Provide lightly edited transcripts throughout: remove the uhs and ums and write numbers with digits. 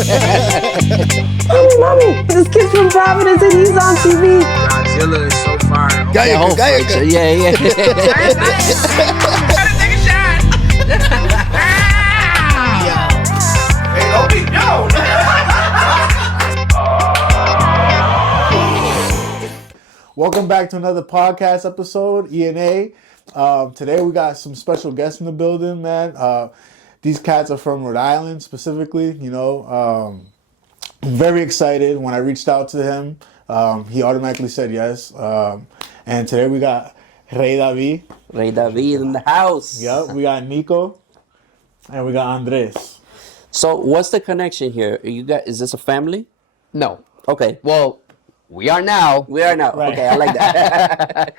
Mommy, this kid's from Providence and he's on TV. Godzilla is so fire. Yeah. Take a shot. Hey, don't be Welcome back to another podcast episode, E&A. Today we got some special guests in the building, man. These cats are from Rhode Island specifically, I'm very excited. When I reached out to him, he automatically said yes. And today we got Rey David. Rey David in the house. Yep, we got Nico. And we got Andres. So what's the connection here? You got? Is this a family? No. Okay. Well, we are now. We are now. Right. Okay, I like that.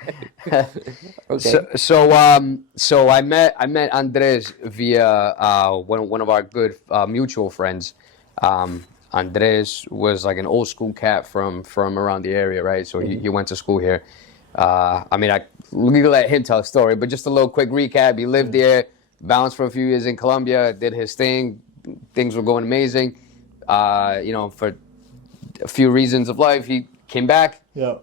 Okay. So I met Andres via one of our good mutual friends. Andres was like an old school cat from around the area, right? So he went to school here. We let him tell a story, but just a little quick recap. He lived there, bounced for a few years in Colombia, did his thing. Things were going amazing. For a few reasons of life, he came back. Yeah.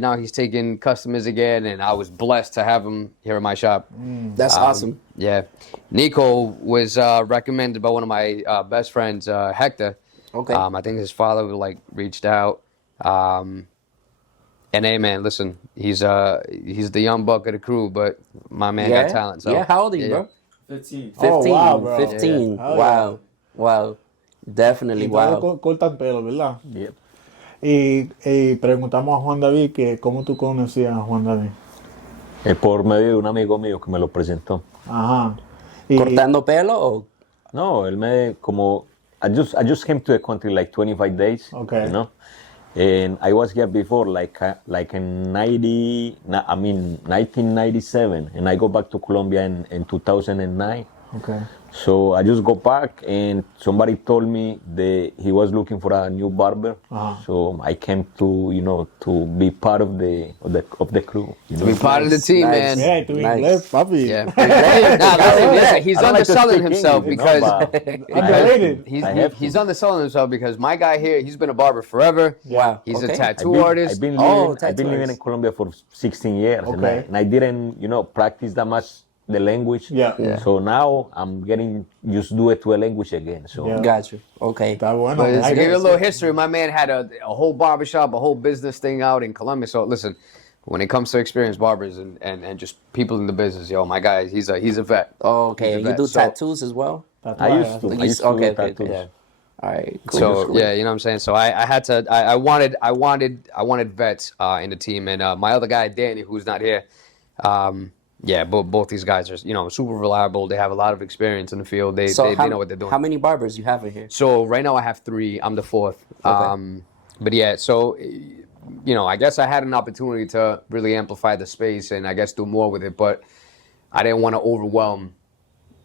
Now he's taking customers again, and I was blessed to have him here at my shop. That's awesome. Yeah. Nico was recommended by one of my best friends, Hector. Okay. I think his father reached out. And hey, man, listen, he's the young buck of the crew, but my man got talent. So. Yeah, how old are you, bro? 15. 15. Oh, wow, bro. 15. Yeah. Wow. Wow. Definitely wow. Cortan pelo, ¿verdad? Yep. Y preguntamos a Juan David que cómo tú conocías a Juan David. Por medio de un amigo mío que me lo presentó. Ajá. ¿Cortando pelo o? No, él me como I just came to the country like 25 days. Okay. You know, and I was here before like in 1997, and I go back to Colombia in 2009. Okay. So I just go back, and somebody told me that he was looking for a new barber. Uh-huh. So I came to be part of the crew. To be part of the team, Nice. man. Yeah, tu inglés, papi. Yeah. Listen, he's I don't like to underselling speak himself English, because Underrated. he's underselling himself because my guy here, he's been a barber forever. Wow. He's Okay. a tattoo artist. I've been tattoo living in artist. Colombia for 16 years, Okay. and I didn't, practice that much the language. Yeah. So now I'm getting used to it to a language again. So Yeah. Got you. Okay. Está bueno. But to I give you a guess. little history, my man had a whole barbershop, a whole business thing out in Colombia. So listen, when it comes to experienced barbers and just people in the business, my guy, he's a vet. Oh, okay. He's a You vet. do So- tattoos as well? That's I why used to. You I used to okay, do okay, tattoos. yeah. All right. Cool. So Cool. yeah, you know what I'm saying. So I had to. I wanted vets in the team, and my other guy Danny, who's not here. Both these guys are super reliable. They have a lot of experience in the field. They know what they're doing. How many barbers you have in here? So right now I have 3. I'm the 4th. Okay. But yeah, so I guess I had an opportunity to really amplify the space and I guess do more with it, but I didn't want to overwhelm.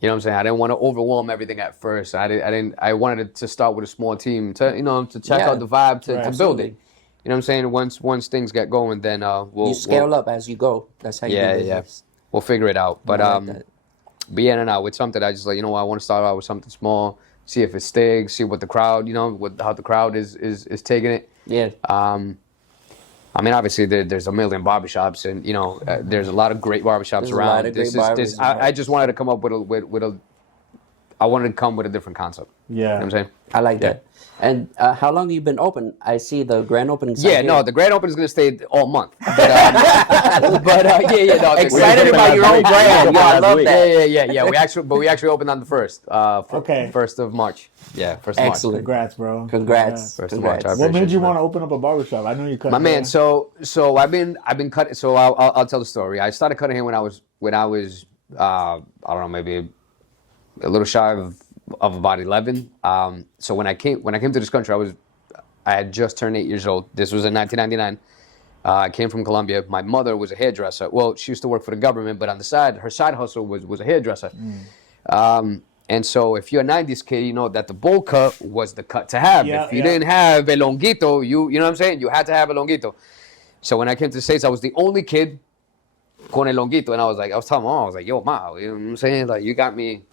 You know what I'm saying? I didn't want to overwhelm everything at first. I wanted to start with a small team to check Yeah. out the vibe to build Absolutely. it. You know what I'm saying? Once things get going, then You scale up as you go. That's how you do business. We'll figure it out. But I like that. But yeah, no, with something I just I want to start out with something small, see if it sticks, see what the crowd, how the crowd is taking it. Yeah. Obviously there's a million barbershops, and there's a lot of great barbershops There's a around. lot of great barbers I just wanted to come up with I wanted to come with a different concept. Yeah. You know what I'm saying? I like Yeah. that. And how long have you been open? I see the grand opening. sign Yeah, here. no, the grand opening is gonna stay all month. But no, Excited opened about last your own week. brand. We Yeah, I opened love last that. Yeah. We actually opened on the 1st. Okay. 1st of March. Yeah, 1st of March. Excellent. Congrats, bro. Congrats. First of March, Congrats. I What made you man. want to open up a barbershop? I know you cut My hair. man, so I've been cutting. So I'll tell the story. I started cutting hair when I was I don't know, maybe a little shy of about 11. So when I came to this country, I had just turned 8 years old. This was in 1999. I came from Colombia. My mother was a hairdresser. Well, she used to work for the government, but on the side, her side hustle was a hairdresser. And so if you're a 90s kid, you know that the bowl cut was the cut to have. Yeah, If you yeah. didn't have a longuito, you know what I'm saying? You had to have a longuito. So when I came to the States, I was the only kid con el longuito. And I was telling Mom, I was like, yo, Ma, you know what I'm saying? Like, you got me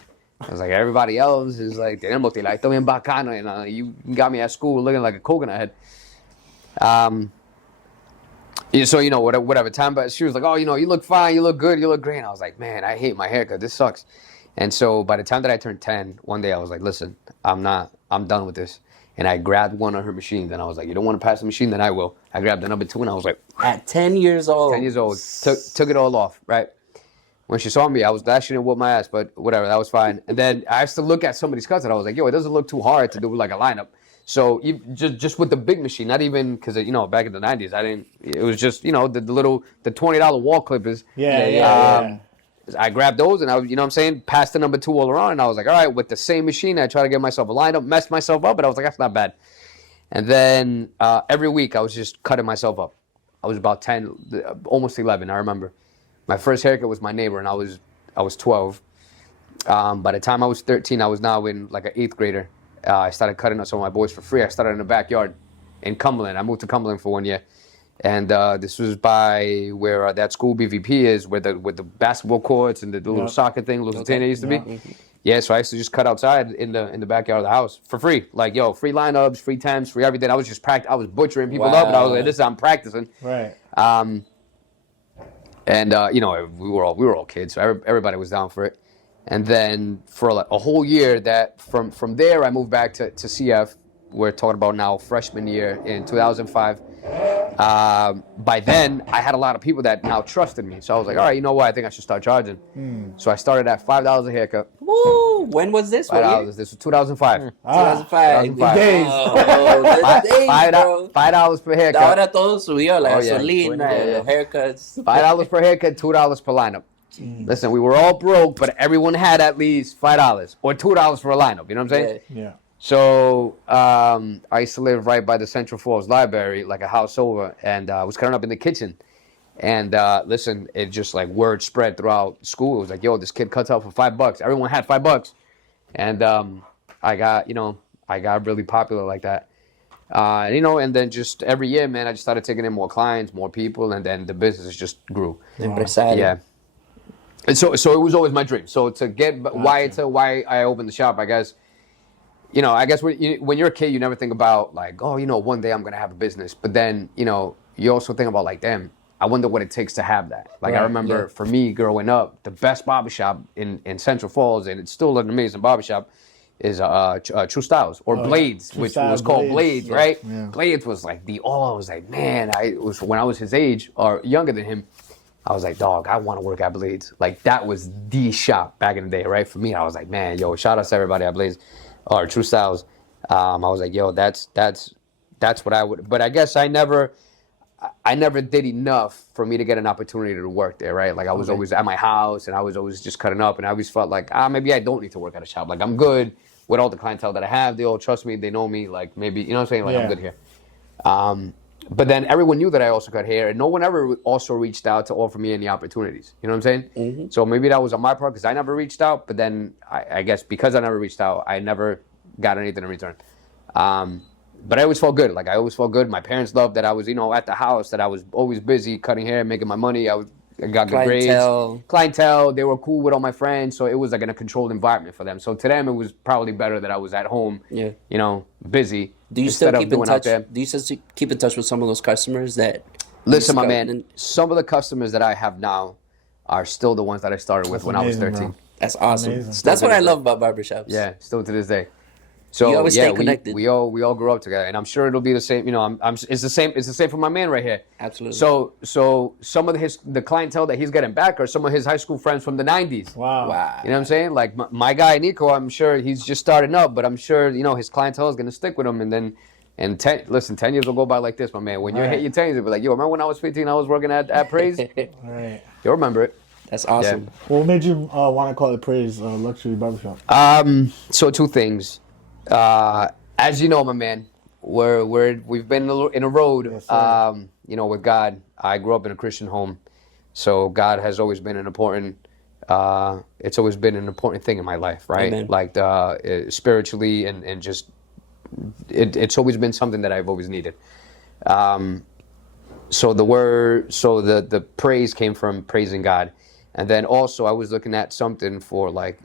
I was like, everybody else is like, tenemos tilaito bien bacano, and you got me at school looking like a coconut head. So, whatever time, but she was like, oh, you look fine, you look good, you look great. And I was like, man, I hate my haircut. This sucks. And so by the time that I turned 10, one day I was like, listen, I'm done with this. And I grabbed one of her machines and I was like, you don't want to pass the machine? Then I will. I grabbed the number 2 and I was like, At 10 years old. 10 years old, took it all off, right? When she saw me, that shouldn't whoop my ass, but whatever, that was fine. And then I used to look at somebody's cuts and I was like, yo, it doesn't look too hard to do like a lineup. So just with the big machine, not even because back in the 90s, it was just the $20 wall clippers. Yeah. I grabbed those and I passed the number 2 all around, and I was like, all right, with the same machine, I try to get myself a lineup, messed myself up, but I was like, that's not bad. And then every week I was just cutting myself up. I was about 10, almost 11, I remember. My first haircut was my neighbor, and I was 12. By the time I was 13, I was now in like an 8th grader. I started cutting up some of my boys for free. I started in the backyard in Cumberland. I moved to Cumberland for 1 year. And this was by where that school BVP is, where the basketball courts and the little soccer thing, Lusitania used to be. Yeah, so I used to just cut outside in the backyard of the house for free. Like, free lineups, free temps, free everything. I was just I was butchering people up, and I was like, I'm practicing. Right. And we were all kids, so everybody was down for it. And then for like a whole year, that from there I moved back to CF. We're talking about now freshman year in 2005. By then I had a lot of people that now trusted me, so I was like, all right, you know what? I think I should start charging. So I started at $5 a haircut. Woo! When was this? $5. This was 2005. 2005. 2005. Days. $5 per haircut. Ahora todo subió, la Oh, yeah. gasolina, haircuts. $5 per haircut, $2 per lineup. Listen, we were all broke, but everyone had at least $5 or $2 for a lineup. You know what I'm saying? Yeah. So I used to live right by the Central Falls Library, like a house over, and I was cutting up in the kitchen. And listen, it just like word spread throughout school. It was like, yo, this kid cuts up for $5. Everyone had $5, and I got really popular like that. And then just every year, man, I just started taking in more clients, more people, and then the business just grew. Empresario. Yeah. And so it was always my dream. So to get why I opened the shop, I guess when you're a kid, you never think about like, oh, one day I'm going to have a business. But then, you also think about like, damn, I wonder what it takes to have that. Like, I remember for me growing up, the best barbershop in Central Falls, and it's still an amazing barbershop, is True Styles or Blades, True which Styles, was called Blades, Blades, right? Yeah. Blades was like I was like, man, when I was his age or younger than him, I was like, dog, I want to work at Blades. Like, that was the shop back in the day, right? For me, I was like, man, yo, shout out to everybody at Blades or True Styles. I was like, yo, that's what I would. But I guess I never did enough for me to get an opportunity to work there, right? Like, I was always at my house, and I was always just cutting up, and I always felt like, maybe I don't need to work at a shop. Like, I'm good with all the clientele that I have. They all trust me. They know me. Like, maybe, you know what I'm saying? Like, I'm good here. But then everyone knew that I also cut hair, and no one ever also reached out to offer me any opportunities. You know what I'm saying? Mm-hmm. So maybe that was on my part because I never reached out. But then I guess because I never reached out, I never got anything in return. But I always felt good. Like, I always felt good. My parents loved that I was, at the house, that I was always busy cutting hair, making my money. I got good grades. Clientele. They were cool with all my friends. So it was like in a controlled environment for them. So to them, it was probably better that I was at home, busy. Do you still keep in touch? Do you still keep in touch with some of those customers that? Listen, my man, some of the customers that I have now are still the ones that I started with when I was 13. Bro. That's awesome. That's what I love about barbershops. Yeah, still to this day. So you always stay connected. We all grew up together, and I'm sure it'll be the same. It's the same. It's the same for my man right here. Absolutely. So some of the clientele that he's getting back are some of his high school friends from the '90s. Wow. You know what I'm saying? Like my guy Nico, I'm sure he's just starting up, but I'm sure his clientele is gonna stick with him, and then. And 10 years will go by like this, my man. When you hit your 10s, you'll be like, yo, remember when I was 15, I was working at Praise? Right. You'll remember it. That's awesome. Yeah. What made you want to call it Praise Luxury Barbershop? So two things. As you know, my man, we've been in a road, Yes, with God. I grew up in a Christian home, so God has always been an important. It's always been an important thing in my life, right? Amen. Like spiritually and just. It's always been something that I've always needed. So the praise came from praising God. And then also I was looking at something for like,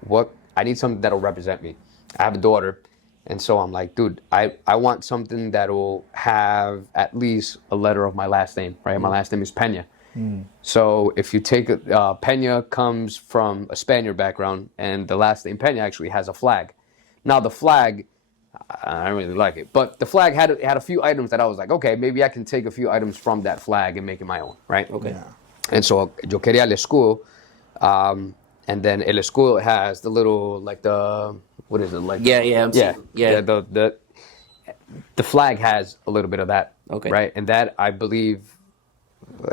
what I need something that'll represent me. I have a daughter, and so I'm like, dude, I want something that'll have at least a letter of my last name, right? My last name is Pena. So if you take Pena comes from a Spaniard background, and the last name Pena actually has a flag. Now the flag, I don't really like it, but the flag had a few items that I was like, okay, maybe I can take a few items from that flag and make it my own, right? Okay. Yeah. And so yo quería el escudo, and then el escudo has the little like the what is it like? I'm Yeah, seeing- yeah. The flag has a little bit of that, Okay. right? And that I believe.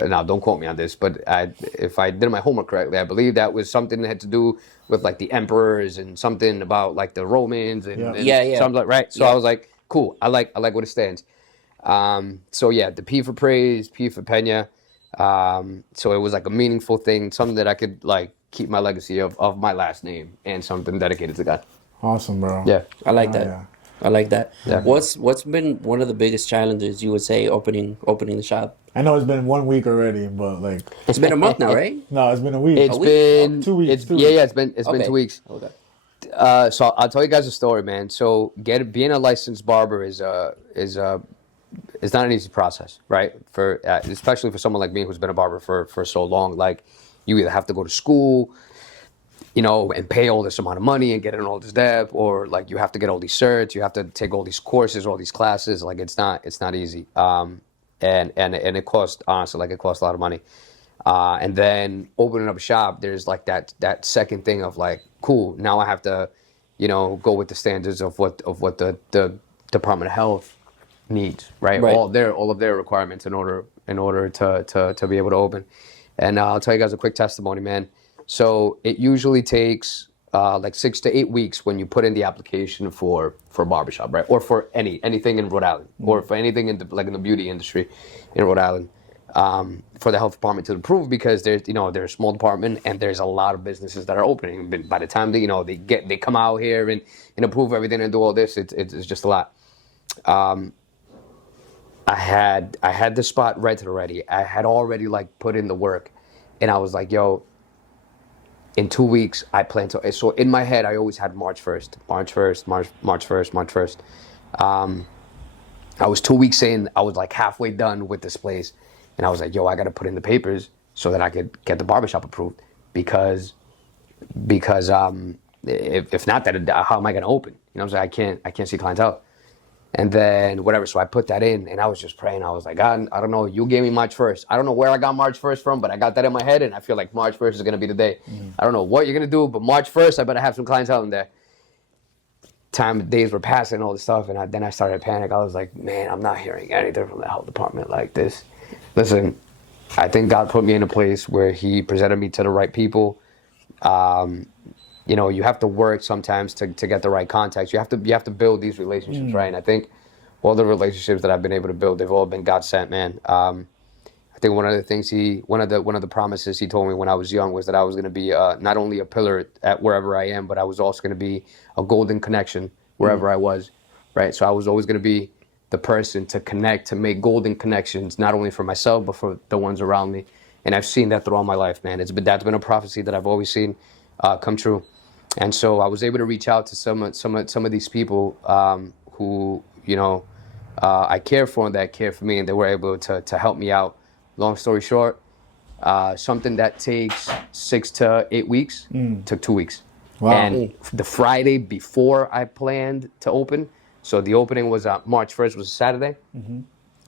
Now, don't quote me on this, but if I did my homework correctly, I believe that was something that had to do with like the emperors and something about like the Romans and, Yeah. something like right. So I was like, cool. I like what it stands. So yeah, the P for praise, P for Pena. So it was like a meaningful thing, something that I could like keep my legacy of my last name and something dedicated to God. Awesome, bro. Yeah. I like Oh, that. yeah. I like that. Yeah. What's been one of the biggest challenges you would say opening the shop? I know it's been 1 week already, but like, It's been a month now, right? no, it's been a week. It's week? been 2 weeks, It's, 2 yeah, weeks. yeah. It's been 2 weeks. Okay. So I'll tell you guys a story, man. So being a licensed barber is not an easy process, right? For especially for someone like me who's been a barber for so long. Like, you either have to go to school, you know, and pay all this amount of money and get in all this debt, or like you have to get all these certs, you have to take all these courses, all these classes. Like it's not easy. And it costs, honestly, like it costs a lot of money. And then opening up a shop, there's like that second thing of like, cool, now I have to, you know, go with the standards of what the Department of Health needs, right? Right. All of their requirements in order to be able to open. And I'll tell you guys a quick testimony, man. So it usually takes like 6 to 8 weeks when you put in the application for a barbershop, right? Or for anything in Rhode Island, or for anything in the beauty industry in Rhode Island, for the health department to approve, because they're a small department and there's a lot of businesses that are opening. But by the time they come out here and approve everything and do all this, it's just a lot. I had the spot rented already. I had already like put in the work, and I was like, yo, in 2 weeks, I plan to. So in my head, I always had March 1st. I was 2 weeks in. I was like halfway done with this place, and I was like, yo, I got to put in the papers so that I could get the barbershop approved, because if not, that how am I going to open? You know what I'm saying? I can't see clientele. And then whatever, so I put that in, and I was just praying. I was like, God, I don't know. You gave me March 1st. I don't know where I got March 1st from, but I got that in my head, and I feel like March 1st is going to be the day. I don't know what you're going to do, but March 1st, I better have some clientele in there. Days were passing, all this stuff, and then I started to panic. I was like, man, I'm not hearing anything from the health department like this. Listen, I think God put me in a place where he presented me to the right people. You have to work sometimes to get the right contacts. You have to build these relationships, right? And I think all the relationships that I've been able to build, they've all been God sent, man. I think one of the things one of the promises he told me when I was young was that I was going to be not only a pillar at wherever I am, but I was also going to be a golden connection wherever I was, right? So I was always going to be the person to connect, to make golden connections, not only for myself, but for the ones around me. And I've seen that throughout my life, man. That's been a prophecy that I've always seen come true. And so I was able to reach out to some of these people who I care for and that care for me, and they were able to help me out. Long story short, something that takes 6 to 8 weeks took 2 weeks. Wow. And the Friday before I planned to open, so the opening was March 1st, was a Saturday.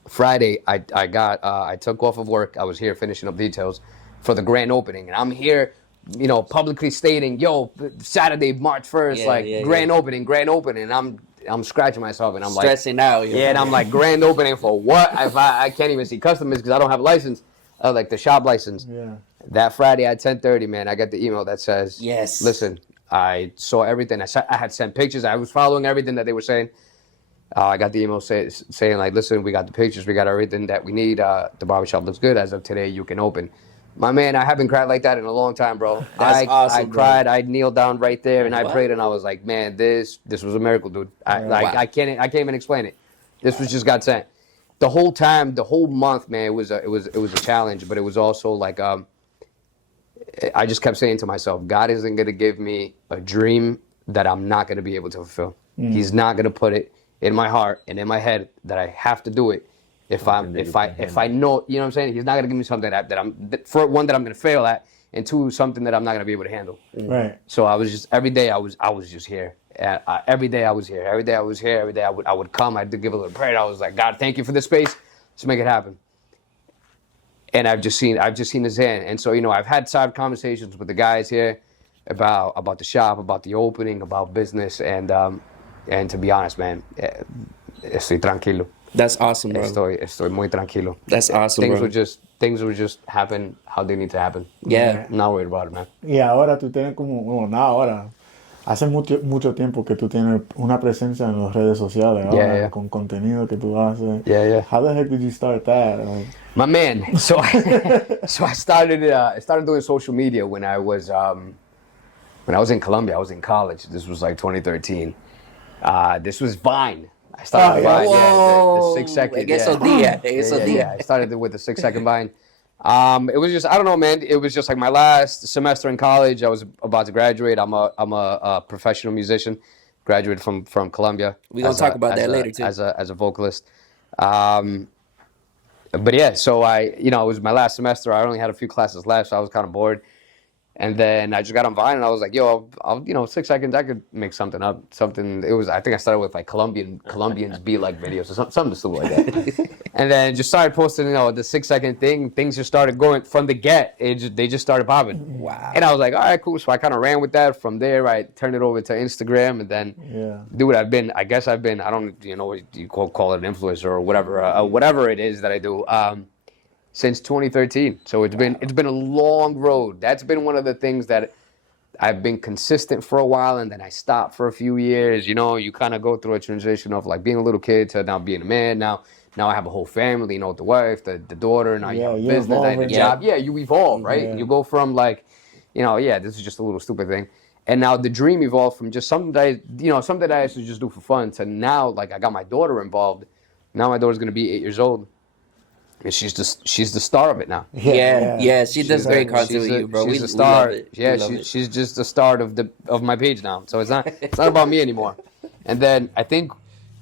Friday, I took off of work. I was here finishing up details for the grand opening, and I'm here, publicly stating, yo, Saturday, March 1st, grand opening. And I'm scratching myself, and I'm Stressing out. and I'm like, grand opening for what? If I can't even see customers because I don't have a license, like the shop license. Yeah. That Friday at 10:30, man, I got the email that says, Yes. Listen, I saw everything. I had sent pictures. I was following everything that they were saying. I got the email saying like, listen, we got the pictures, we got everything that we need. The barbershop looks good. As of today, you can open. My man, I haven't cried like that in a long time, bro. That's awesome, I bro. cried. I kneeled down right there and I What? prayed, and I was like, man, this was a miracle, dude. Wow. I can't even explain it. This was just God sent. The whole time, the whole month, man, it was a challenge, but it was also like I just kept saying to myself, God isn't gonna give me a dream that I'm not going to be able to fulfill. He's not going to put it in my heart and in my head that I have to do it. If I know, you know what I'm saying? He's not going to give me something that I'm, for one, that I'm going to fail at, and two, something that I'm not going to be able to handle. Right. So I was just, every day I was just here. Every day I was here. Every day I was here. Every day I would come. I did give a little prayer. I was like, God, thank you for this space. Let's make it happen. And I've just seen his hand. And so, you know, I've had side conversations with the guys here about the shop, about the opening, about business, and to be honest, man, estoy tranquilo. That's awesome, bro. Estoy muy tranquilo. That's awesome, things bro. will just happen how they need to happen. Yeah. I'm not worried about it, man. Y ahora tú tienes como, bueno, no ahora, hace mucho tiempo que tú tienes una presencia en las redes sociales, ahora, con contenido que tú haces. Yeah. How the heck did you start that? Like, My man, so I started doing social media when I was in Colombia. I was in college. This was like 2013. This was Vine. I started Vine, the 6 second. I started with the 6 second Vine. It was just, I don't know, man. It was just like my last semester in college. I was about to graduate. I'm a professional musician. Graduated from Colombia. We're gonna talk about that later too. As a vocalist. But yeah, so it was my last semester. I only had a few classes left, so I was kind of bored. And then I just got on Vine, and I was like, "Yo, I'll 6 seconds, I could make something up." I think I started with like Colombians be like videos or something stupid like that. And then just started posting, the 6 second thing. Things just started going from the get. They just started popping. Wow. And I was like, all right, cool. So I kind of ran with that. From there, I turned it over to Instagram, and then, dude, I don't, what you call it, an influencer or whatever it is that I do. Since 2013, so it's been a long road. That's been one of the things that I've been consistent for a while, and then I stopped for a few years. You kind of go through a transition of like being a little kid to now being a man. Now I have a whole family. The wife, the daughter. Now you have a business and a job. Yeah, you evolve, right? Yeah. You go from like, this is just a little stupid thing, and now the dream evolved from just something that I used to just do for fun to now like I got my daughter involved. Now my daughter's gonna be 8 years old. And she's the star of it now. Yeah. She does great content with you, bro. She's the star. She's just the star of my page now. So it's not about me anymore. And then I think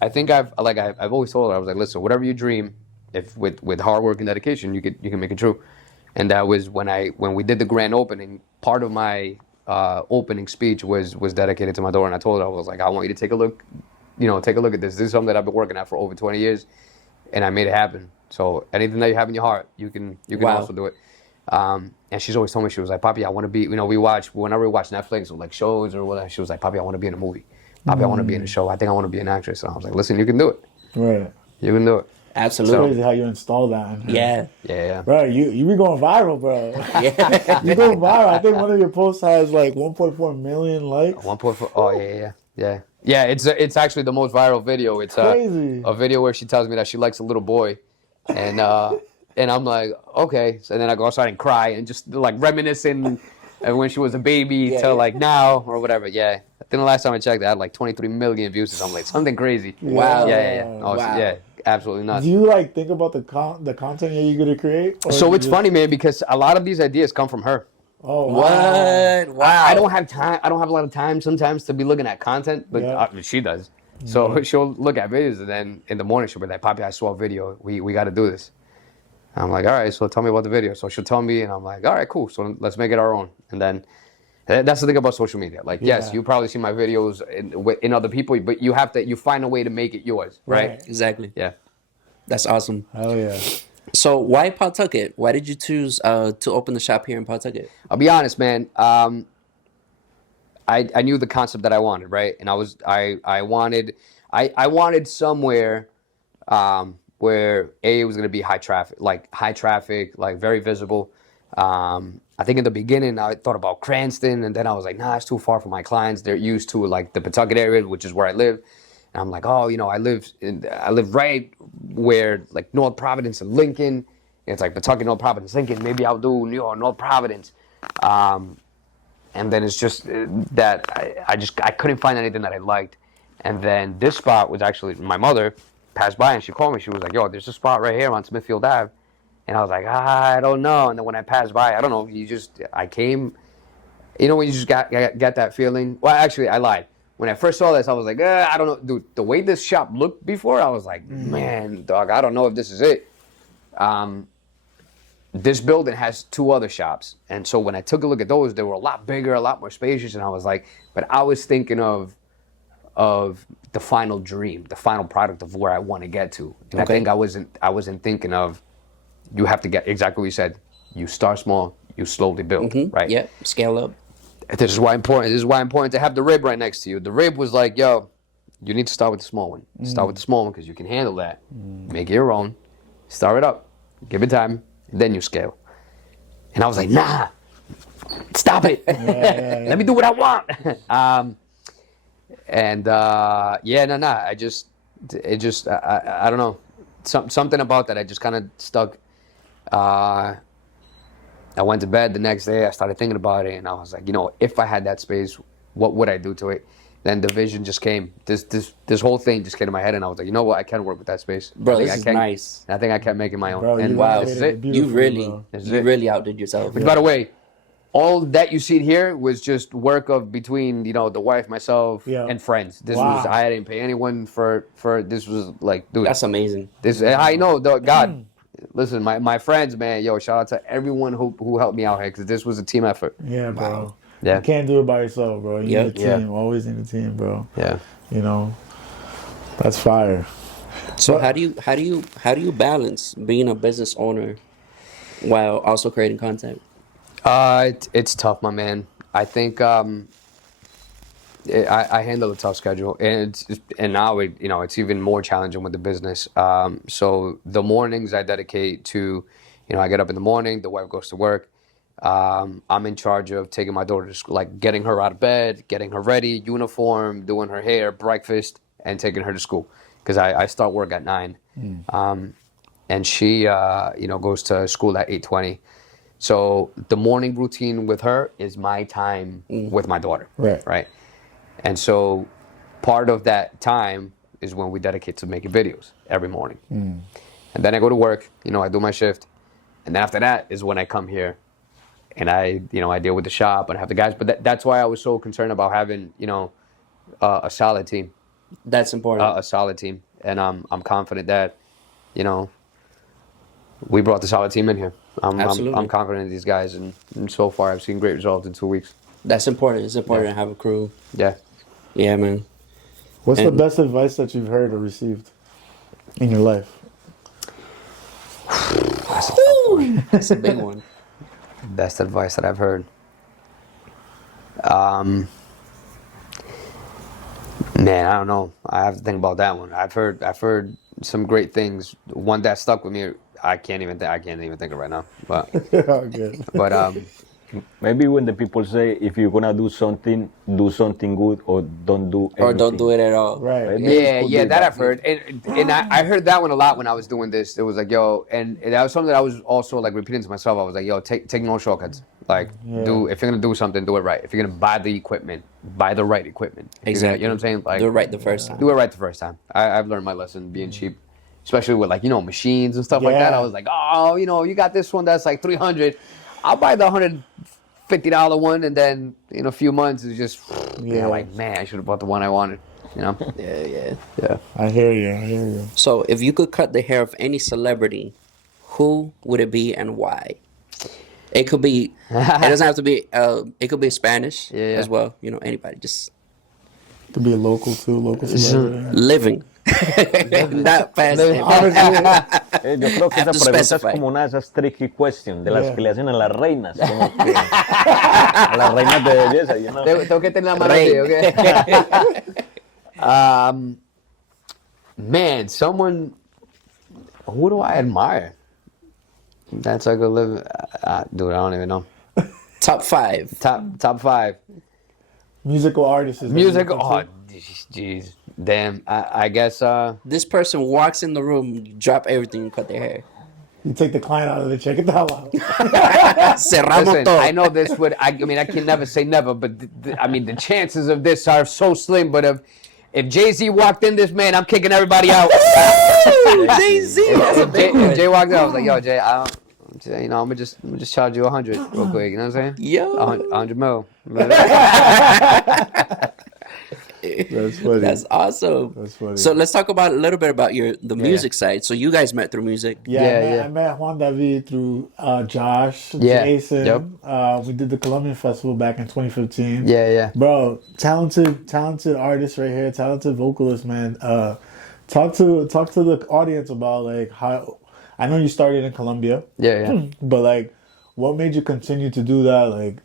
I've always told her, I was like, listen, whatever you dream, if with hard work and dedication, you can make it true. And that was when we did the grand opening. Part of my opening speech was dedicated to my daughter, and I told her, I was like, I want you to take a look at this. This is something that I've been working at for over 20 years, and I made it happen. So anything that you have in your heart, you can also do it. And she's always told me, she was like, Papi, I want to be, whenever we watch Netflix or like shows or whatever, she was like, Papi, I want to be in a movie. Papi, I want to be in a show. I think I want to be an actress. And I was like, listen, you can do it. right. You can do it. Absolutely. Crazy how you install that. Yeah. Bro, you be going viral, bro. Yeah. You go viral. I think one of your posts has like 1.4 million likes. 1.4. Oh yeah. Yeah, it's actually the most viral video. It's Crazy. A video where she tells me that she likes a little boy. And I'm like, okay. So then I go outside and cry and just like reminiscing of when she was a baby till like now or whatever. Yeah. I think the last time I checked, I had like 23 million views or something, like something crazy. Wow. Yeah. Oh, wow. Yeah, absolutely nuts. Do you like think about the content that you're gonna create? Or So it's just... funny, man, because a lot of these ideas come from her. Oh, wow. What? Wow. I don't have time. I don't have a lot of time sometimes to be looking at content, but she does. So she'll look at videos, and then in the morning she'll be like, Papi, I saw a video. We got to do this. And I'm like, all right, so tell me about the video. So she'll tell me, and I'm like, all right, cool. So let's make it our own. And then that's the thing about social media. Like, yes, you probably see my videos in other people, but you find a way to make it yours, right? Exactly. Yeah. That's awesome. Hell yeah. So why Pawtucket? Why did you choose to open the shop here in Pawtucket? I'll be honest, man. I knew the concept that I wanted, right? And I wanted somewhere where it was gonna be high traffic, like very visible. I think in the beginning I thought about Cranston, and then I was like, nah, it's too far from my clients. They're used to like the Pawtucket area, which is where I live. And I'm like, oh, I live right where like North Providence and Lincoln. It's like Pawtucket, North Providence, Lincoln. Maybe I'll do North Providence. And then it's just that I couldn't find anything that I liked. And then this spot was actually, my mother passed by and she called me. She was like, yo, there's a spot right here on Smithfield Ave. And I was like, I don't know. And then when I passed by, I don't know, I came, when you just got that feeling. Well, actually, I lied. when I first saw this, I was like, I don't know, dude. The way this shop looked before, I was like, man, dog, I don't know if this is it. This building has 2 other shops, and so when I took a look at those, they were a lot bigger, a lot more spacious, and I was like, but I was thinking of the final dream, the final product of where I want to get to, and I think I wasn't thinking of, you have to get exactly what you said. You start small, you slowly build, right? Yeah, scale up. This is why important to have the rib right next to you. The rib was like, yo, you need to start with the small one. Start with the small one because you can handle that. Make it your own. Start it up. Give it time. Then you scale. And I was like, nah, stop it. Let me do what I want. I don't know. Something about that I just kind of stuck. I went to bed the next day. I started thinking about it, and I was like, if I had that space, what would I do to it? Then the vision just came. This whole thing just came to my head, and I was like, you know what? I can work with that space. Bro, this is nice. I think I can make it my own. Bro, and wow, this is it. You really outdid yourself. Which, by the way, all that you see here was just work of between the wife, myself, and friends. This was I didn't pay anyone for this. Was like, dude, that's amazing. This I know, God. Listen, my friends, man, shout out to everyone who helped me out here because this was a team effort. Yeah, bro. Wow. Yeah. You can't do it by yourself, bro. You need a team. Always need a team, bro. Yeah. That's fire. So how do you balance being a business owner while also creating content? It's tough, my man. I think I handle a tough schedule, and now it's even more challenging with the business. So the mornings I dedicate to, I get up in the morning, the wife goes to work. I'm in charge of taking my daughter to school, like getting her out of bed, getting her ready, uniform, doing her hair, breakfast, and taking her to school because I start work at 9, and she goes to school at 8:20. So the morning routine with her is my time with my daughter, right? And so part of that time is when we dedicate to making videos every morning. And then I go to work, I do my shift. And then after that is when I come here and I deal with the shop and I have the guys. But that's why I was so concerned about having, a solid team. That's important. A solid team. And I'm confident that, we brought the solid team in here. Absolutely. I'm confident in these guys. And so far I've seen great results in 2 weeks. That's important. It's important to have a crew. Yeah. Yeah, man. What's the best advice that you've heard or received in your life? That's a big one. Best advice that I've heard. Man, I don't know. I have to think about that one. I've heard some great things. One that stuck with me, I can't even think of right now. But Good. but maybe when the people say if you're gonna do something good or don't do anything. Or don't do it at all. Right. Yeah, that I've heard. And I heard that one a lot when I was doing this. It was like, and that was something that I was also like repeating to myself. I was like, take no shortcuts. Like, if you're gonna do something, do it right. If you're gonna buy the equipment, buy the right equipment. Exactly. You know what I'm saying? Like, Do it right the first time. Do it right the first time. I've learned my lesson being cheap, especially with machines and stuff like that. I was like, you got this one that's like $300. I'll buy the $150 one, and then in a few months it's just like, man, I should have bought the one I wanted. Yeah. I hear you. So if you could cut the hair of any celebrity, who would it be and why? It could be. It doesn't have to be. It could be Spanish as well. Anybody. Just To be a local celebrity. living. Not fast. Yo creo que esa Have to pregunta specify. es como una de esas tricky questions de las que le hacen a las reinas, como que a las reinas de belleza, Tengo que tener la mano así, okay? Man, someone. Who do I admire? That's like a living. Dude, I don't even know. Top 5. Top 5. Musical artists. Musical. Oh, jeez. Damn. I guess. This person walks in the room, you drop everything, you cut their hair. You take the client out of the check it out. Cerramos Listen, todo. I know this would. I mean, I can never say never, but the chances of this are so slim. But if Jay-Z walked in, this man, I'm kicking everybody out. Jay-Z. That's a big If one. Jay walked in, I was like, yo, Jay, I'm gonna just charge you 100 real quick. You know what I'm saying? Yo. 100 mil. That's funny. That's awesome. That's funny. So let's talk about a little bit about the music side. So you guys met through music. Yeah, I met Juan David through Josh, Yeah. Jason. Yep. We did the Colombian Festival back in 2015. Yeah. Bro, talented artist right here, talented vocalist, man. Talk to the audience about like how I know you started in Colombia. Yeah. But like what made you continue to do that? Like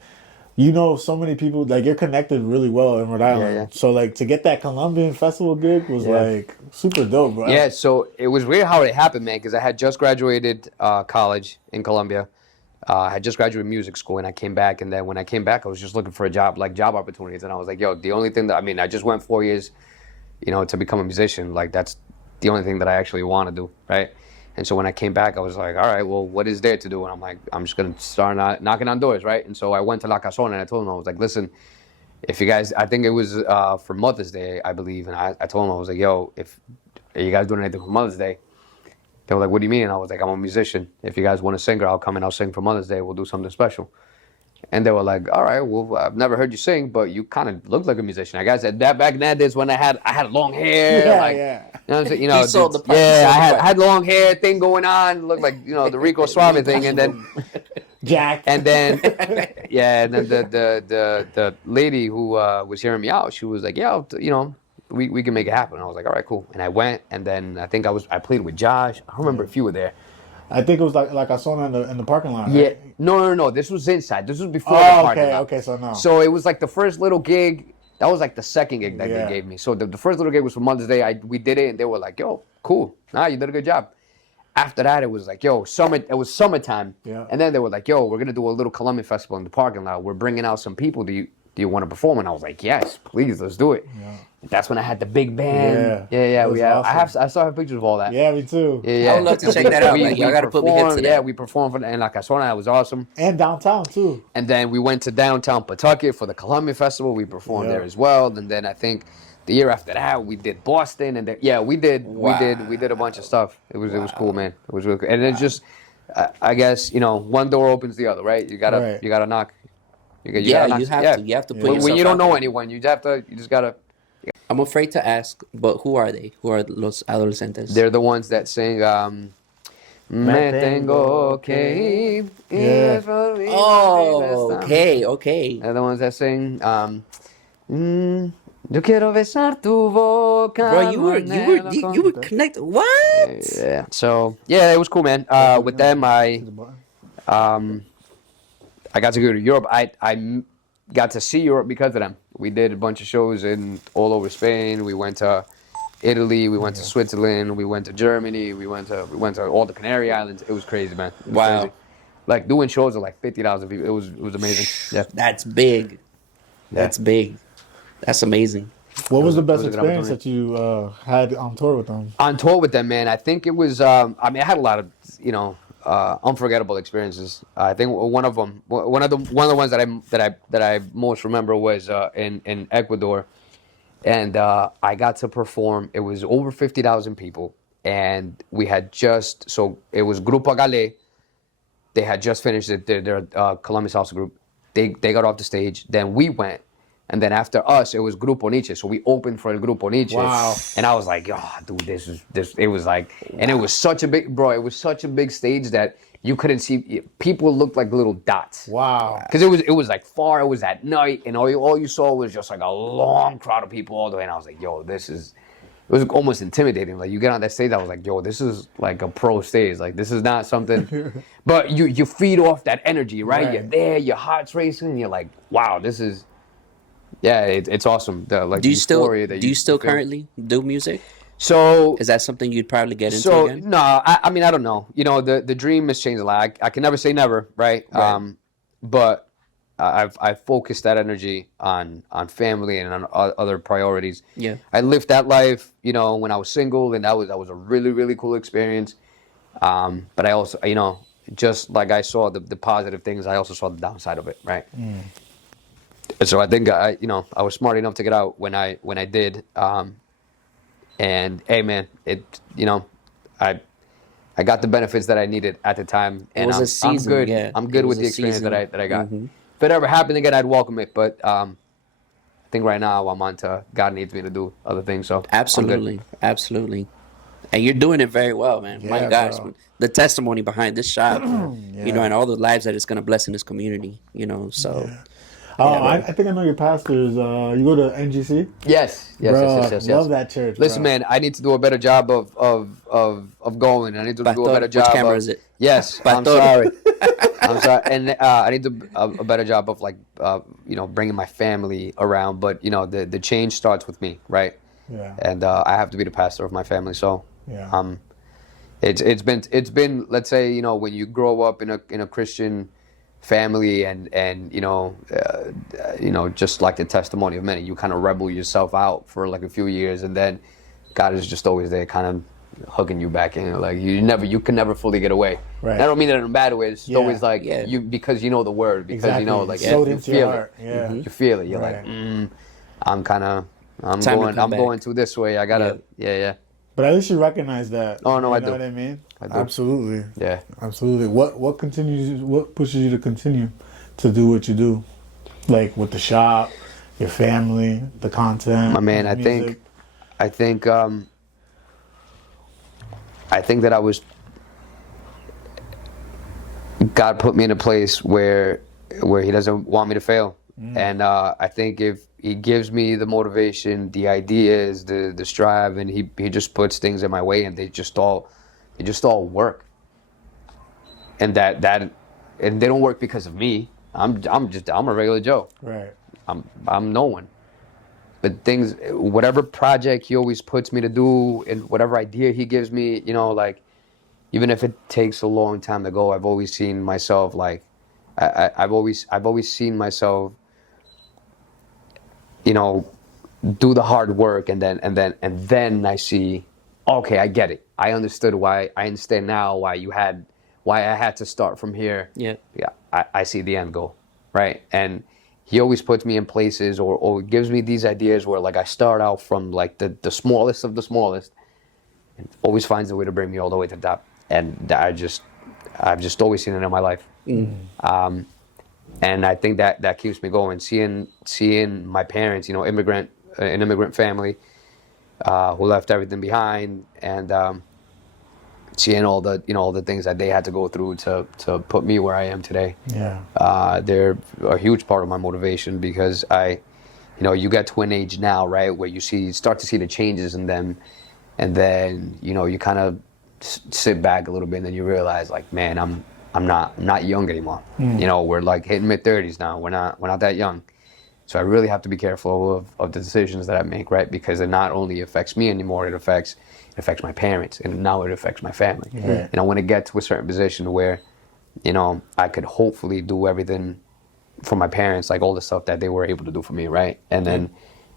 you know so many people, like you're connected really well in Rhode Island. Yeah. So like to get that Colombian festival gig was like super dope, bro. Yeah, so it was weird how it happened, man, because I had just graduated college in Colombia. I had just graduated music school, and I came back. And then when I came back, I was just looking for a job, like job opportunities. And I was like, yo, the only thing that, I mean, I just went 4 years, to become a musician. Like, that's the only thing that I actually want to do, right? And so when I came back, I was like, all right, well, what is there to do? And I'm like, I'm just going to start knocking on doors, right? And so I went to La Casona, and I told them, I was like, listen, if you guys, I think it was for Mother's Day, I believe. And I told them, I was like, yo, if are you guys doing anything for Mother's Day? They were like, what do you mean? And I was like, I'm a musician. If you guys want a singer, I'll come and I'll sing for Mother's Day. We'll do something special. And they were like, all right, well, I've never heard you sing, but you kind of look like a musician. I guess that back in that days when I had long hair. Yeah, like, yeah. You know what I'm saying? You know, He sold the part. I had long hair thing going on. Looked like, the Rico Suave thing. And then, Jack. and then the lady who was hearing me out, she was like, yeah, we can make it happen. And I was like, all right, cool. And I went, and then I think I played with Josh. I remember if you were there. I think it was like I saw in the parking lot. Yeah. Right? No. This was inside. This was before the parking lot. Okay, so no. So it was like the first little gig. That was like the second gig that they gave me. So the first little gig was for Mother's Day. We did it, and they were like, yo, cool. Nah, you did a good job. After that, it was like, yo, it was summertime. Yeah. And then they were like, yo, we're going to do a little Colombian festival in the parking lot. We're bringing out some people. Do you want to perform? And I was like, yes, please, let's do it. Yeah. That's when I had the big band. Yeah. Awesome. I still have pictures of all that. Yeah, me too. Yeah. I would love to check that out. Y'all got to put me into that. Yeah, we performed in La Casona. That was awesome. And downtown too. And then we went to downtown Pawtucket for the Colombian Festival. We performed there as well. And then I think the year after that, we did Boston. And then, we did a bunch of stuff. It was cool, man. It was really cool. And it's just, I guess, one door opens the other, right? You gotta knock. You have to put yourself when you don't out know there. anyone, you just gotta. I'm afraid to ask, but who are they? Who are los adolescentes? They're the ones that sing. Me tengo que ir. Oh, okay. They're the ones that sing. Yo quiero besar tu boca. Bro, you were connected. What? Yeah. So it was cool, man. With them, I got to go to Europe. I got to see Europe because of them. We did a bunch of shows all over Spain. We went to Italy. We went to Switzerland. We went to Germany. We went to all the Canary Islands. It was crazy, man. It was crazy. Like doing shows of like 50,000 people. It was amazing. Yeah. That's big. That's big. That's amazing. What was the best experience that you had on tour with them? On tour with them, man. I think it was. I had a lot of unforgettable experiences. I think one of them, one of the ones that I most remember was in Ecuador, and I got to perform. It was over 50,000 people, and we had it was Grupo Gale. They had just finished their Colombian salsa group. They got off the stage. Then we went. And then after us, it was Grupo Nietzsche. So we opened for El Grupo Nietzsche. Wow. And I was like, oh, dude, this. It was like, and it was such a big stage that you couldn't see. People looked like little dots. Wow. Because it was like far. It was at night, and all you saw was just like a long crowd of people all the way. And I was like, yo, it was almost intimidating. Like you get on that stage, I was like, yo, this is like a pro stage. Like this is not something. But you feed off that energy, right? You're there, your heart's racing, and you're like, wow, this is. Yeah, it's awesome. Do you still currently do music? So is that something you'd probably get into again? No, I mean I don't know. The dream has changed a lot. I can never say never, right? But I've focused that energy on family and on other priorities. Yeah, I lived that life, when I was single, and that was a really really cool experience. But I also, just like I saw the positive things, I also saw the downside of it, right? So I think I was smart enough to get out when I did, and hey man, I got the benefits that I needed at the time, and it was a season, I'm good. Yeah. I'm good with the experience that I got. Mm-hmm. If it ever happened again, I'd welcome it. But think right now I'm on to God needs me to do other things. So I'm good. Absolutely. And you're doing it very well, man. Yeah, My gosh, bro. the testimony behind this shop, and all the lives that it's gonna bless in this community, So, I think I know your pastors. You go to NGC? Yes. Love that church. Listen, bro. man, I need to do a better job of going. I need to do a Pastor, better which job. camera of, is it? Yes, I'm Pastor. sorry. I'm sorry, and I need to a better job of bringing my family around. But the change starts with me, right? Yeah. And I have to be the pastor of my family. So, Yeah. it's been let's say when you grow up in a Christian family and just like the testimony of many, you kind of rebel yourself out for like a few years, and then God is just always there, kind of hooking you back in. Like you can never fully get away. Right. And I don't mean that in a bad way. It's always like Yeah. you because you know the word, because Exactly. like Sewed you into your feel heart. it. Yeah. You feel it. You're Right. like, I'm Time to come back. going to this way. I gotta yeah. But at least you recognize that. Oh, no, you I know do. what I mean? I do. Absolutely. Yeah. Absolutely. What pushes you to continue to do what you do? Like with the shop, your family, the content. My man, the I music? think that God put me in a place where He doesn't want me to fail, and I think if He gives me the motivation, the ideas, the strive, and He just puts things in my way, and they just all work, and and they don't work because of me. I'm a regular Joe. Right. I'm no one. But whatever project He always puts me to do, and whatever idea He gives me, even if it takes a long time to go, I've always seen myself I've always seen myself, do the hard work, and then I see, okay, I get it. I understand now why I had to start from here. Yeah. I see the end goal, right? And He always puts me in places or gives me these ideas where I start out from the smallest of the smallest, and always finds a way to bring me all the way to the top. And I've just always seen it in my life. And I think that keeps me going. Seeing my parents, an immigrant family who left everything behind, and seeing all the things that they had to go through to put me where I am today. Yeah. They're a huge part of my motivation, because you get to an age now, right, where you start to see the changes in them, and then you kind of sit back a little bit, and then you realize, man, I'm not young anymore. We're hitting mid-30s now. We're not that young. So I really have to be careful of the decisions that I make, right? Because it not only affects me anymore, it affects my parents, and now it affects my family. Right. And I want to get to a certain position where, I could hopefully do everything for my parents, like all the stuff that they were able to do for me, right? And then,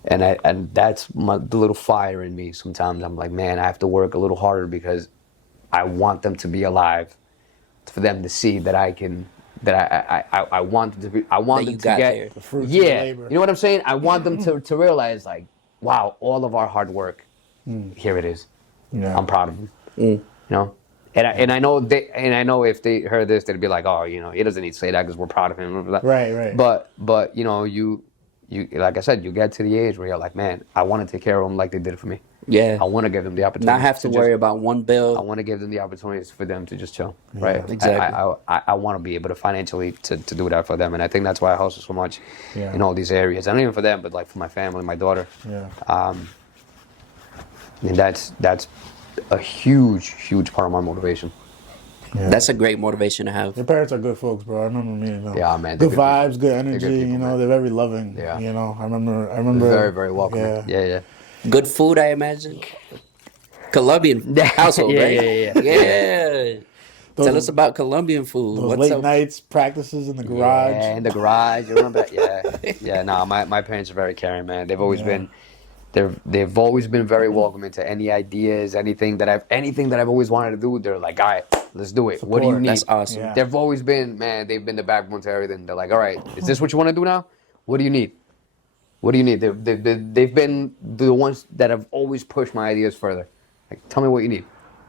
and that's the little fire in me. Sometimes I'm like, man, I have to work a little harder, because I want them to be alive, for them to see that I can. That I want them to be. I want That them you to got get. there. The fruits of your Yeah, labor. you know what I'm saying. I want them to realize, wow, all of our hard work, here it is. Yeah. I'm proud of them. And I know if they heard this, they'd be like, oh, he doesn't need to say that because we're proud of him. Right. But you like I said, you get to the age where you're like, man, I want to take care of them like they did for me. Yeah. I want to give them the opportunity. Not have to worry about one I bill. want to give them the opportunities for them to just chill, right? Exactly. I want to be able to financially to do that for them, and I think that's why I hustle so much in all these areas. And not even for them, but for my family, my daughter. Yeah. And that's a huge part of my motivation. Yeah. That's a great motivation to have. Your parents are good folks, bro. I remember meeting them. Yeah, man, they're Good good vibes, people. good They're energy. good people, man. They're very loving. Yeah. I remember. Very, very welcome. Yeah. Good food, I imagine. Colombian household, right? Yeah. Tell us about Colombian food. Those What's late up? nights practices in the garage. Yeah, in the garage. You remember that? Yeah. No, my parents are very caring, man. They've always been. They've always been very welcoming to any ideas, anything that I've always wanted to do. They're like, all right, let's do it. What do you Support. need? That's awesome. Yeah. They've always been, man. They've been the backbone to everything. They're like, all right, is this what you want to do now? What do you need? What do you need? They've been the ones that have always pushed my ideas further. Like, tell me what you need.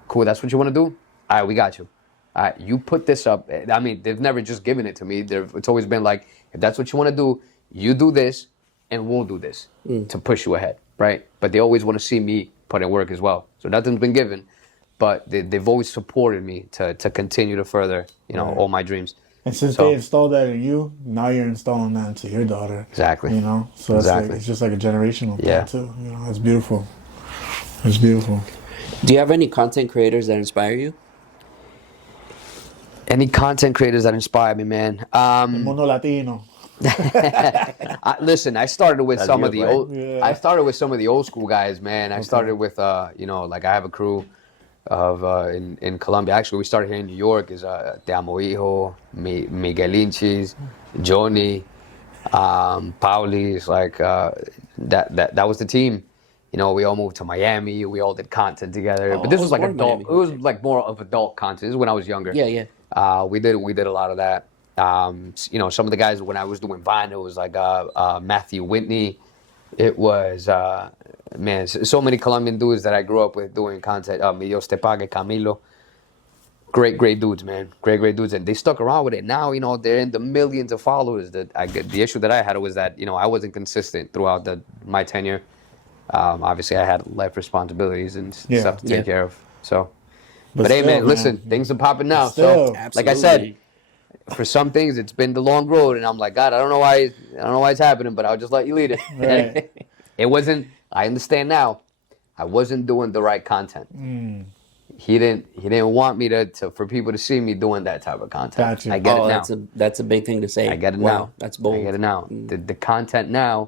Cool, that's what you want to do? All right, we got you. All right, you put this up. I mean, they've never just given it to me. It's always been like, if that's what you want to do, you do this. and we'll do this to push you ahead, right? But they always want to see me put in work as well. So nothing's been given, but they've always supported me to continue to further, all my dreams. And since they installed that in you, now you're installing that into your daughter. Exactly. So it's just like a generational thing too. It's beautiful. It's beautiful. Do you have any content creators that inspire you? Any content creators that inspire me, man? Mundo Latino. Listen, I started with some of the right? old. Yeah. I started with some of the old school guys, man. I started with, like I have a crew of in Colombia. Actually, we started here in New York. Is Te Amo Hijo, Miguel Inchis, Johnny, Pauli. It's like that was the team. We all moved to Miami. We all did content together. But this was like adult. It was like more of adult content. This is when I was younger. Yeah. We did a lot of that. Some of the guys when I was doing Vine, it was like Matthew Whitney. It was so many Colombian dudes that I grew up with doing content. Mi Dios Te Pague, Camilo. Great dudes, man. Great dudes, and they stuck around with it. Now, they're in the millions of followers. The issue that I had was that I wasn't consistent throughout my tenure. Obviously, I had life responsibilities and stuff to take care of. So, but hey, man, listen, things are popping now. So, like I said, for some things, it's been the long road, and I'm like, God, I don't know why it's happening, but I'll just let you lead it. Right. It wasn't. I understand now. I wasn't doing the right content. He didn't want me for people to see me doing that type of content. Gotcha. I get it now. That's a big thing to say. I get it wow, now. That's bold. I get it now. The content now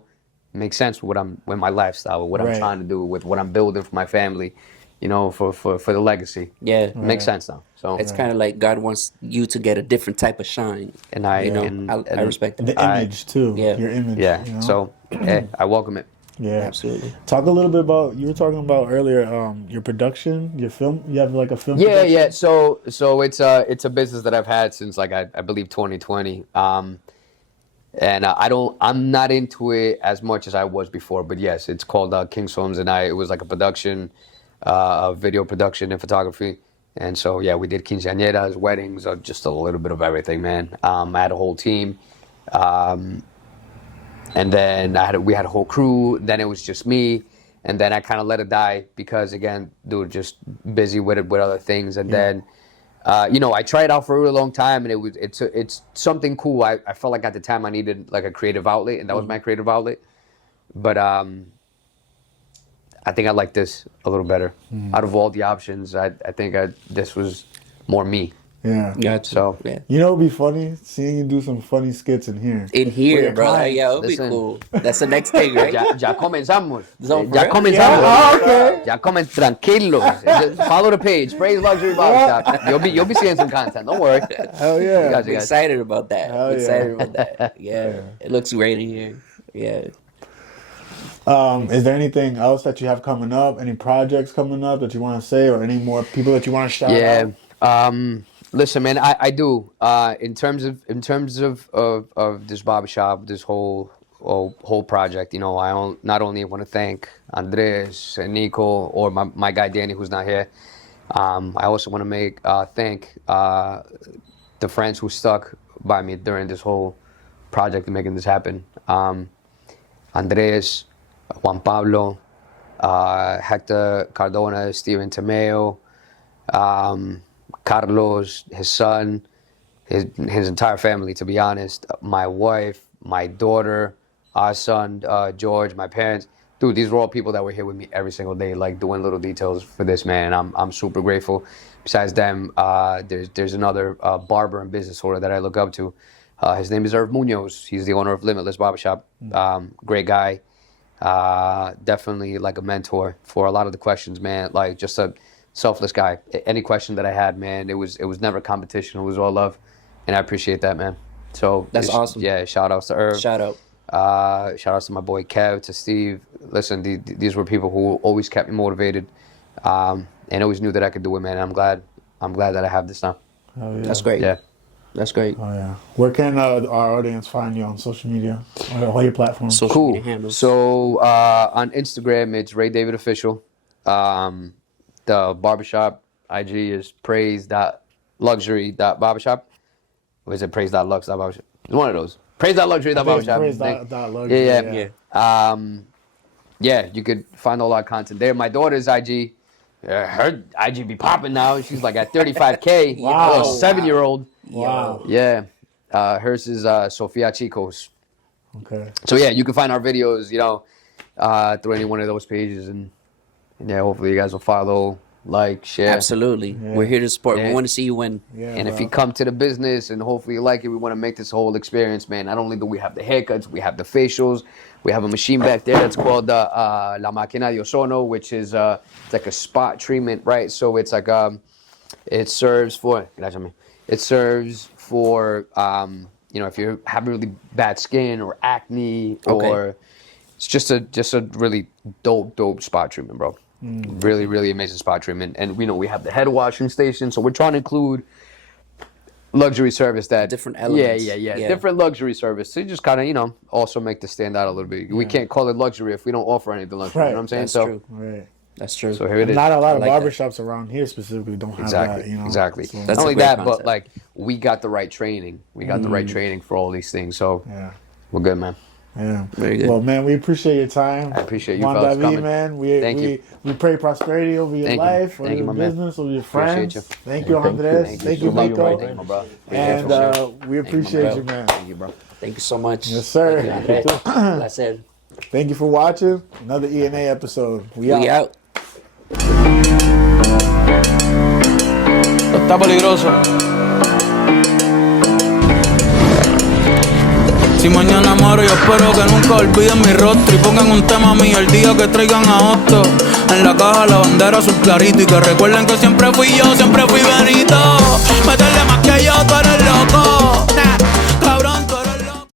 makes sense with my lifestyle, with what I'm trying to do, with what I'm building for my family, for the legacy. Yeah. It makes sense now. So It's kind of like God wants you to get a different type of shine. And I respect that. The image too. Yeah. Your image. Yeah. So I welcome it. Yeah, Absolutely. Talk a little bit about, you were talking about earlier, your production, your film. You have like a film. Yeah, production? yeah. So it's a business that I've had since like I believe 2020. And I'm not into it as much as I was before. But yes, it's called King's Films, and it was like a production, video production and photography. And so yeah, we did quinceañeras, weddings, just a little bit of everything, man. I had a whole team. And then we had a whole crew. Then it was just me, and then I kind of let it die because again, dude, just busy with other things. And then, I tried out for a really long time, and it's something cool. I felt like at the time I needed like a creative outlet, and that was my creative outlet. But I think I like this a little better. Out of all the options, I think this was more me. Yeah. Gotcha. So yeah. It'd be funny seeing you do some funny skits in here. In here, your bro. clients. Yeah, it'll be Listen. cool. That's the next thing, right? Ya comenzamos. So, Ya for comenzamos. Yeah, okay. Ya tranquilos. Just follow the page. Praise Luxury Barbershop. You'll be seeing some content. Don't worry. Hell yeah. You guys- I'm excited about that. Hell I'm yeah. excited about that. Yeah. It looks great in here. Yeah. Is there anything else that you have coming up? Any projects coming up that you want to say, or any more people that you want to shout out? Yeah. Listen, man, I do. In terms of this barbershop, this whole project, I not only want to thank Andres and Nico or my guy Danny, who's not here. I also want to thank the friends who stuck by me during this whole project and making this happen. Andres, Juan Pablo, Hector Cardona, Steven Tomeo, Carlos, his son, his entire family, to be honest, my wife, my daughter, our son, George, my parents. Dude, these were all people that were here with me every single day, like doing little details for this, man. And I'm super grateful. Besides them, there's another barber and business owner that I look up to. His name is Irv Munoz. He's the owner of Limitless Barbershop. Great guy. Definitely like a mentor for a lot of the questions, man. Like just a selfless guy. Any question that I had, man, it was never competition. It was all love, and I appreciate that, man. So That's awesome. Yeah, shout outs to Irv. Shout out. Shout outs to my boy Kev, to Steve. Listen, these were people who always kept me motivated, and always knew that I could do it, man. And I'm glad that I have this now. Oh, yeah. That's great. Yeah. That's great. Oh yeah. Where can our audience find you on social media? All your platforms. Social media Cool. handles. So on Instagram, it's Rey David Official. The barbershop IG is praise.luxury.barbershop. Or is it praise.lux.barbershop? It's one of those. Praise.luxury.barbershop. Praise.luxury, Yeah. yeah. Yeah, you could find all our content there. My daughter's IG, her IG be popping now. She's like at 35K. Wow. 7-year-old. Wow. Yeah. Hers is Sofia Chicos. Okay. So yeah, you can find our videos, through any one of those pages, and yeah, hopefully you guys will follow, like, share. Absolutely. We're here to support. Yeah. We want to see you win. Yeah, And if bro. you come to the business and hopefully you like it, we want to make this whole experience, man. Not only do we have the haircuts, we have the facials, we have a machine back there that's called La Máquina de Ozono, which is it's like a spot treatment, right? So it's like it serves for if you have really bad skin or acne, or it's just a really dope spot treatment, bro. Really, really amazing spot treatment. And we have the head washing station, so we're trying to include luxury service that Different elements. Yeah. Different luxury service. So you just kind of, also make this stand out a little bit. We can't call it luxury if we don't offer any of the luxury. Right. You know what I'm saying? That's So true. Right. That's true. So here it is. Not a lot of like that. barbershops around here specifically don't have Exactly. that. Exactly. So, That's Not a only great that, concept. but like we got the right training. We got the right training for all these things. So yeah. we're good, man. Yeah. Very good. Well, man, we appreciate your time. I appreciate you Juan fellas David, coming. man. Thank you. We pray prosperity over your Thank you. life, over Thank you, your my man. business, over your Appreciate friends. you. Thank you, Andres. Thank you, Michael. Thank you, my bro. And we appreciate you, man. Thank you, bro. Thank you so much. Yes, sir. Thank you, Andre. That's it. Thank you for watching another ENA episode. We out. Está peligroso. Si mañana muero, yo espero que nunca olviden mi rostro y pongan un tema mío el día que traigan a Otto. En la caja la bandera azul clarito y que recuerden que siempre fui yo, siempre fui Benito. Métele más que yo, tú eres loco.